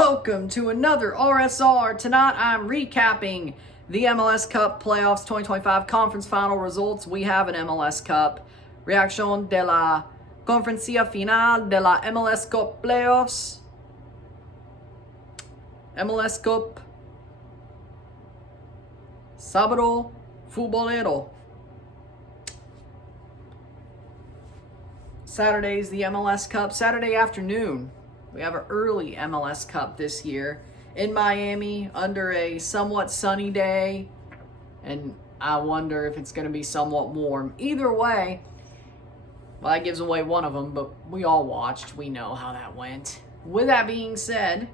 Welcome to another RSR. Tonight I'm recapping the MLS Cup Playoffs 2025 Conference Final results. We have an MLS Cup. Reacción de la Conferencia Final de la MLS Cup Playoffs. MLS Cup. Sábado Futbolero. Saturday's the MLS Cup. Saturday afternoon. We have an early MLS Cup this year in Miami under a somewhat sunny day, and I wonder if it's going to be somewhat warm. Either way, well, that gives away one of them, but we all watched. We know how that went. With that being said,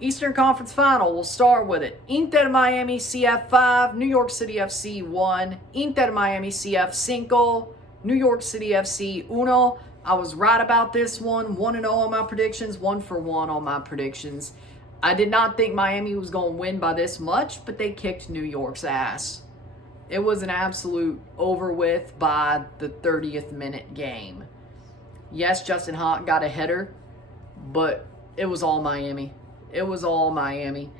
Eastern Conference Final, we'll start with it. Inter Miami CF 5, New York City FC 1, Inter Miami CF 5, New York City FC 1. I was right about this one. 1-0 on my predictions, 1-for-1 on my predictions. I did not think Miami was going to win by this much, but they kicked New York's ass. It was an absolute over with by the 30th minute game. Yes, Justin Hawk got a header, but it was all Miami. It was all Miami.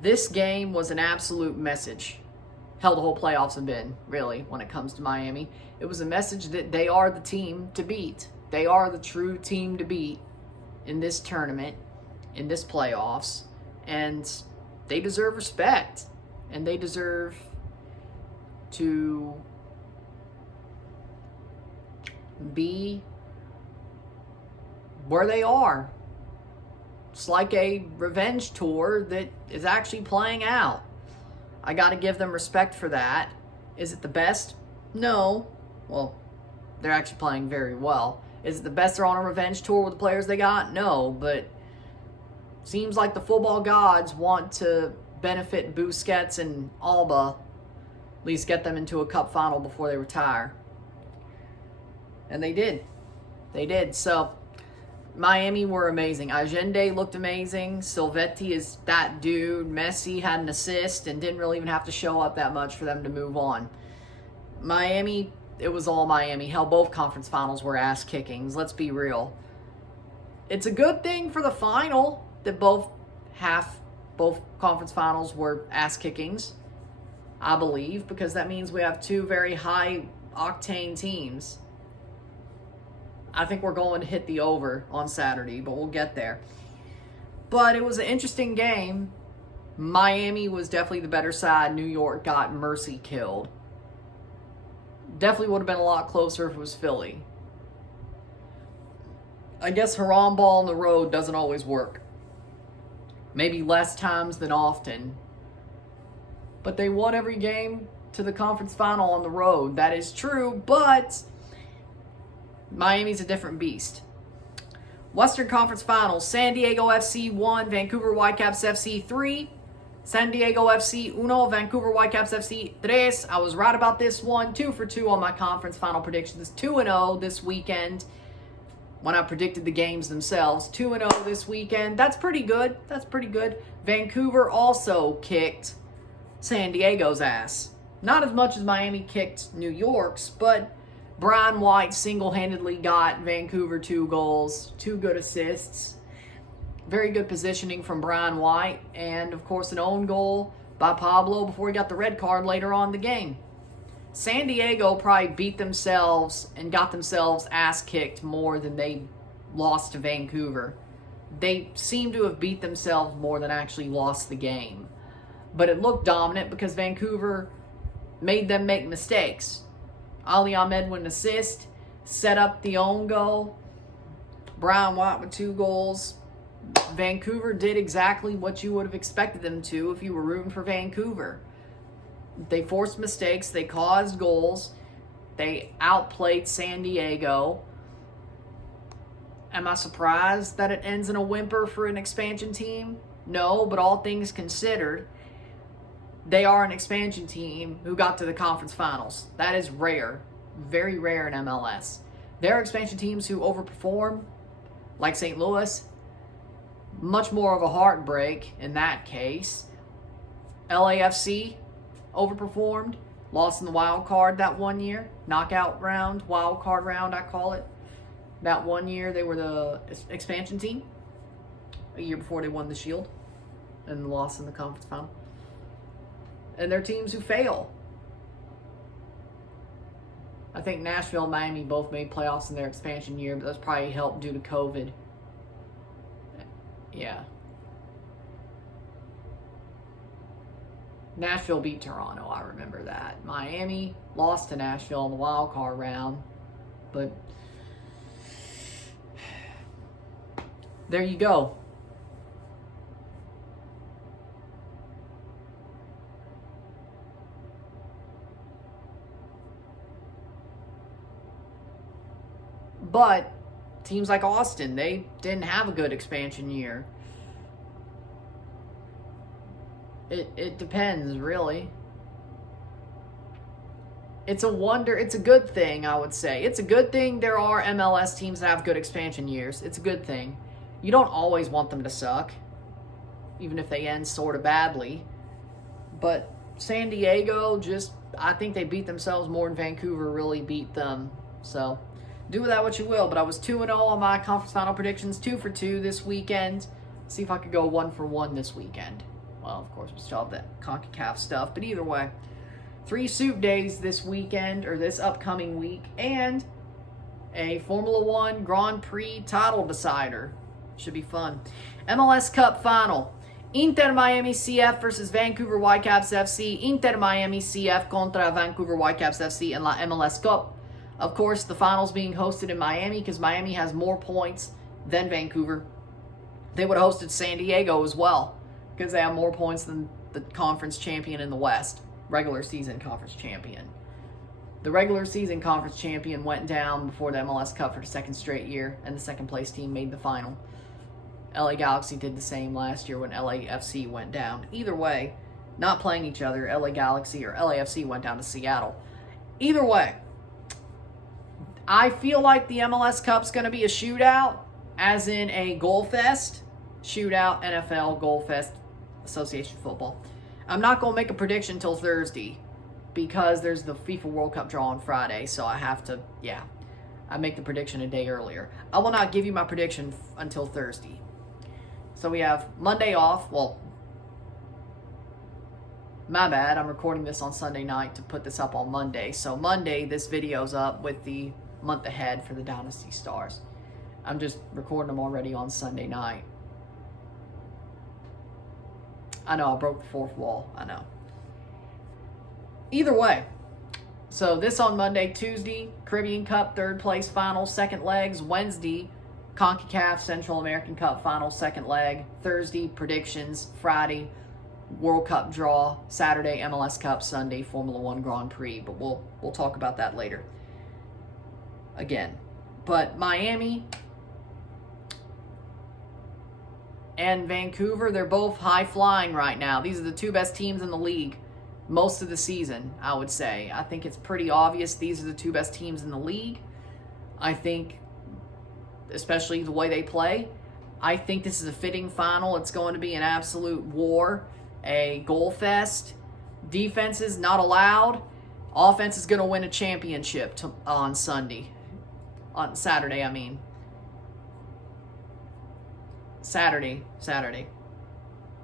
This game was an absolute message. Hell, the whole playoffs have been, really, when it comes to Miami. It was a message that they are the team to beat. They are the true team to beat in this tournament, in this playoffs. And they deserve respect. And they deserve to be where they are. It's like a revenge tour that is actually playing out. I got to give them respect for that. Is it the best? No. Well, they're actually playing very well. Is it the best they're on a revenge tour with the players they got? No, but seems like the football gods want to benefit Busquets and Alba, at least get them into a cup final before they retire. And they did. They did. So, Miami were amazing. Allende looked amazing. Silvetti is that dude. Messi had an assist and didn't really even have to show up that much for them to move on. Miami, it was all Miami. Hell, both conference finals were ass kickings. Let's be real. It's a good thing for the final that both conference finals were ass kickings, I believe, because that means we have two very high octane teams. I think we're going to hit the over on Saturday, but we'll get there. But it was an interesting game. Miami was definitely the better side. New York got mercy killed. Definitely would have been a lot closer if it was Philly. I guess Haram ball on the road doesn't always work. Maybe less times than often. But they won every game to the conference final on the road. That is true, but Miami's a different beast. Western Conference Finals, San Diego FC 1, Vancouver Whitecaps FC 3. San Diego FC 1, Vancouver Whitecaps FC 3. I was right about this one. 2-for-2 on my conference final predictions. 2-0 this weekend when I predicted the games themselves. 2-0 this weekend. That's pretty good. That's pretty good. Vancouver also kicked San Diego's ass. Not as much as Miami kicked New York's, but Brian White single-handedly got Vancouver 2 goals, 2 good assists. Very good positioning from Brian White. And, of course, an own goal by Pablo before he got the red card later on in the game. San Diego probably beat themselves and got themselves ass-kicked more than they lost to Vancouver. They seem to have beat themselves more than actually lost the game. But it looked dominant because Vancouver made them make mistakes. Ali Ahmed with an assist, set up the own goal. Brian White with 2 goals. Vancouver did exactly what you would have expected them to if you were rooting for Vancouver. They forced mistakes. They caused goals. They outplayed San Diego. Am I surprised that it ends in a whimper for an expansion team? No, but all things considered, they are an expansion team who got to the conference finals. That is rare. Very rare in MLS. There are expansion teams who overperform, like St. Louis. Much more of a heartbreak in that case. LAFC overperformed. Lost in the wild card that one year. Knockout round, wild card round, I call it. That one year they were the expansion team. a year before they won the Shield and lost in the conference final. And they're teams who fail. I think Nashville and Miami both made playoffs in their expansion year, but that's probably helped due to COVID. Yeah. Nashville beat Toronto, I remember that. Miami lost to Nashville in the wild card round, but there you go. But teams like Austin, they didn't have a good expansion year. It depends, really. It's a good thing, I would say. It's a good thing there are MLS teams that have good expansion years. It's a good thing. You don't always want them to suck, even if they end sort of badly. But San Diego, I think they beat themselves more than Vancouver really beat them. So do with that what you will. But I was 2-0 on my conference final predictions, 2 for 2 this weekend. See if I could go 1 for 1 this weekend. Well, of course, we still have that CONCACAF stuff. But either way, 3 soup days this weekend, or this upcoming week, and a Formula One Grand Prix title decider. Should be fun. MLS Cup final. Inter Miami CF versus Vancouver Whitecaps FC. Inter Miami CF contra Vancouver Whitecaps FC in la MLS Cup. Of course, the final's being hosted in Miami because Miami has more points than Vancouver. They would have hosted San Diego as well because they have more points than the conference champion in the West. Regular season conference champion. The regular season conference champion went down before the MLS Cup for the second straight year, and the second place team made the final. LA Galaxy did the same last year when LAFC went down. Either way, not playing each other, LA Galaxy or LAFC went down to Seattle. Either way, I feel like the MLS Cup's going to be a shootout, as in a goal fest. Shootout, NFL, goal fest, Association Football. I'm not going to make a prediction until Thursday because there's the FIFA World Cup draw on Friday, so I have to, I make the prediction a day earlier. I will not give you my prediction until Thursday. So we have Monday off. Well, my bad. I'm recording this on Sunday night to put this up on Monday. So Monday, this video's up with the month ahead for the Dynasty Stars. I'm just recording them already on Sunday night. I know, I broke the fourth wall. I know. Either way. So this on Monday. Tuesday, Caribbean Cup, third place final, second legs. Wednesday, CONCACAF Central American Cup final, second leg. Thursday, predictions. Friday, World Cup draw. Saturday, MLS Cup. Sunday, Formula One Grand Prix. But we'll talk about that later. Again. But Miami and Vancouver, they're both high-flying right now. These are the two best teams in the league most of the season, I would say. I think it's pretty obvious these are the two best teams in the league. I think, especially the way they play, I think this is a fitting final. It's going to be an absolute war, a goal fest. Defense is not allowed. Offense is going to win a championship on Sunday. On Saturday, I mean. Saturday.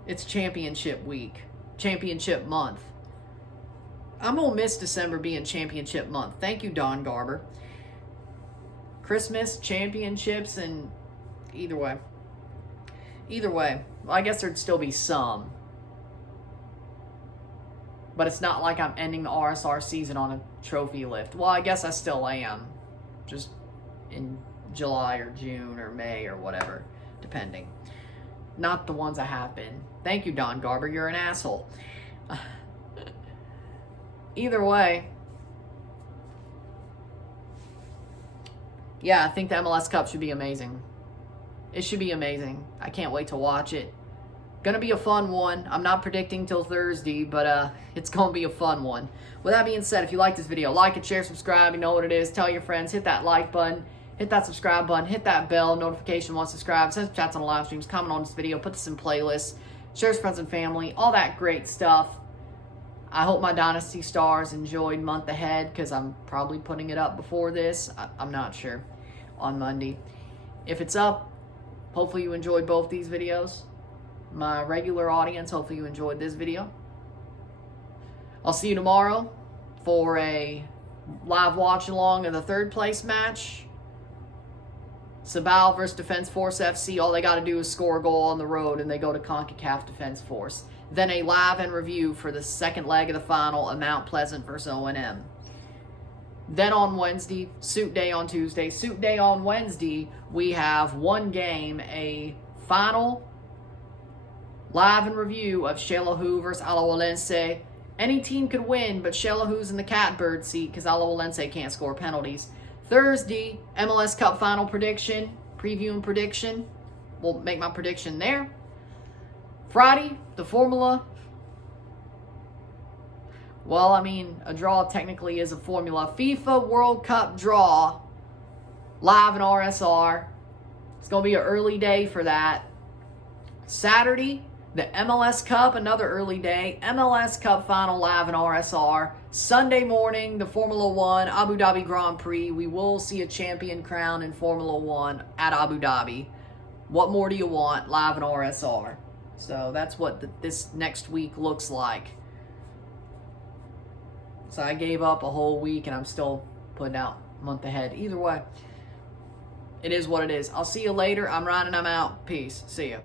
It's championship week. Championship month. I'm going to miss December being championship month. Thank you, Don Garber. Christmas, championships, and either way. Well, I guess there'd still be some. But it's not like I'm ending the RSR season on a trophy lift. Well, I guess I still am. Just in July or June or May or whatever. Depending. Not the ones I have been. Thank you, Don Garber. You're an asshole. Either way. Yeah, I think the MLS Cup should be amazing. It should be amazing. I can't wait to watch it. Gonna be a fun one. I'm not predicting till Thursday, but it's gonna be a fun one. With that being said, if you like this video, like it, share, subscribe. You know what it is. Tell your friends. Hit that like button. Hit that subscribe button. Hit that bell notification once subscribed. Send some chats on the live streams. Comment on this video. Put this in playlists. Share with friends and family. All that great stuff. I hope my Dynasty Stars enjoyed month ahead because I'm probably putting it up before this. I'm not sure. On Monday. If it's up, Hopefully you enjoyed both these videos. My regular audience, hopefully you enjoyed this video. I'll see you tomorrow for a live watch along of the third place match. Sabal versus Defense Force FC. All they got to do is score a goal on the road and they go to CONCACAF Defense Force. Then a live and review for the second leg of the final of Mount Pleasant versus O&M. Then on Wednesday, Suit Day on Tuesday. Suit Day on Wednesday, we have one game, a final live and review of Xelajú versus Alajuelense. Any team could win, but Xelaju's in the catbird seat because Alajuelense can't score penalties. Thursday, MLS Cup final prediction, preview and prediction. We'll make my prediction there. Friday, the formula. Well, I mean, a draw technically is a formula. FIFA World Cup draw, live in RSR. It's going to be an early day for that. Saturday, the MLS Cup, another early day. MLS Cup final live in RSR. Sunday morning, the Formula One Abu Dhabi Grand Prix. We will see a champion crown in Formula One at Abu Dhabi. What more do you want? Live in RSR. So that's what this next week looks like. So I gave up a whole week and I'm still putting out a month ahead. Either way, it is what it is. I'll see you later. I'm Ryan and I'm out. Peace. See ya.